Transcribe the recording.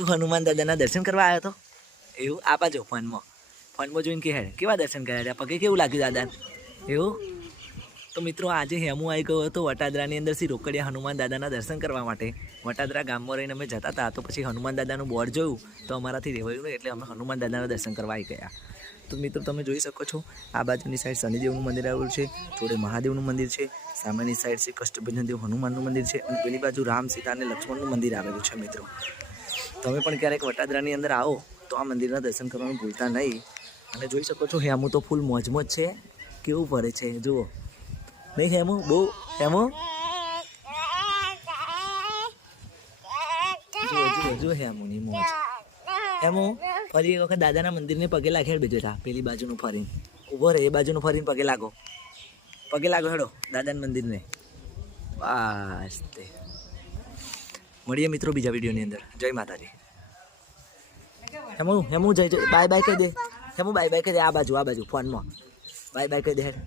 તું હનુમાન દાદાના દર્શન કરવા આવ્યો હતો એવું? આ બાજુ ફોનમાં જોઈને કે હેડ કેવા દર્શન કર્યા હતા, પગે કેવું લાગ્યું દાદાને એવું? તો મિત્રો આજે હેમુ આવી ગયો હતો વટાદરાની અંદર શ્રી રોકડિયા હનુમાન દાદાના દર્શન કરવા માટે. વટાદરા ગામમાં રહીને અમે જતા હતા, તો પછી હનુમાન દાદાનું બોર્ડ જોયું તો અમારાથી રહેવાયું નહીં, એટલે અમે હનુમાન દાદાના દર્શન કરવા આવી ગયા. તો મિત્રો તમે જોઈ શકો છો આ બાજુની સાઈડ શનિદેવનું મંદિર આવેલું છે, થોડે મહાદેવનું મંદિર છે, સામેની સાઈડ શ્રી કષ્ટભંજન દેવ હનુમાનનું મંદિર છે, અને પેલી બાજુ રામ સીતા અને લક્ષ્મણનું મંદિર આવેલું છે. મિત્રો તમે પણ ક્યારેક વટાદરાની અંદર આવો તો આ મંદિરના દર્શન કરવાનું ભૂલતા નહીં. અને જોઈ શકો છો હેમુ તો ફૂલ મોજમાં જ છે, કેવું ફરે છે જુઓ નહીં હેમુ? બહુ હેમુ જુઓ હેમુની મોજ. હેમુ ફરી એક વખત દાદાના મંદિરને પગે લાગે બેજો તા પેલી બાજુનું ફરીને ઊભો રહે, એ બાજુનું ફરીને પગે લાગો હેડો દાદાના મંદિરને. બસ તે મળીએ મિત્રો બીજા વિડીયોની અંદર. જય માતાજી. હેમુ જય બાય બાય કહી દે. હેમુ બાય બાય કહી દે. આ બાજુ ફોનમાં બાય બાય કહી દે હેડ.